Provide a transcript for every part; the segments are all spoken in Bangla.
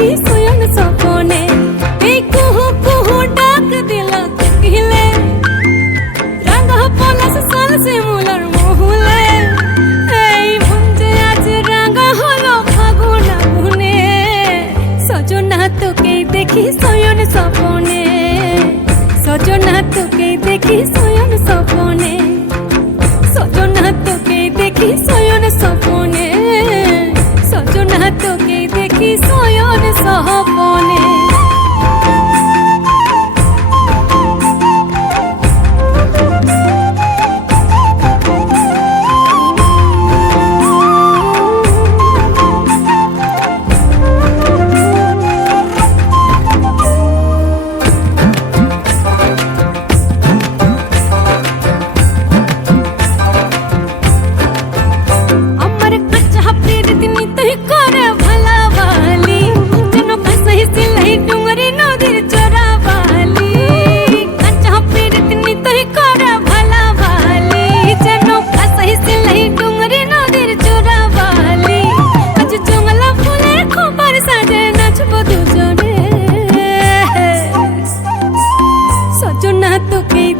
দেখি শয়ন স্বপনে, এই কুহু কুহু ডাক দিল থাকিলে, রাঙা পলাশ সাল শিমুলার মহুলে, এই মন যে আজ রাঙা হলো ফাগুন আগুনে, সজনা তোকে দেখি শয়ন স্বপনে, সজনা তোকে দেখি শয়ন স্বপনে, সজনা তোকে দেখি শয়ন স্বপনে, সজনা তোকে দেখি শয়ন স্বপনে।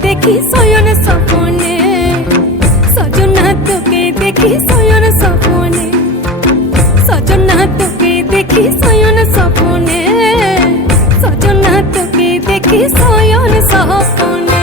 দেখি শয়ন স্বপনে, সজনা তোকে দেখি শয়ন স্বপনে, সজনা তোকে দেখি শয়ন স্বপনে, সজনা তোকে দেখি শয়ন স্বপনে।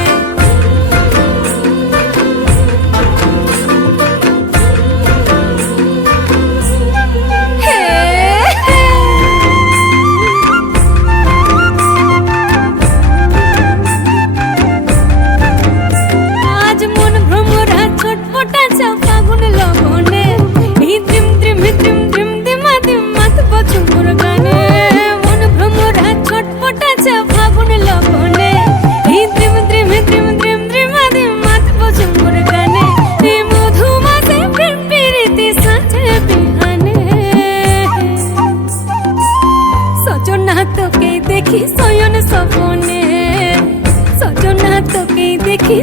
দেখি শয়ন স্বপনে, সজনা তোকে দেখি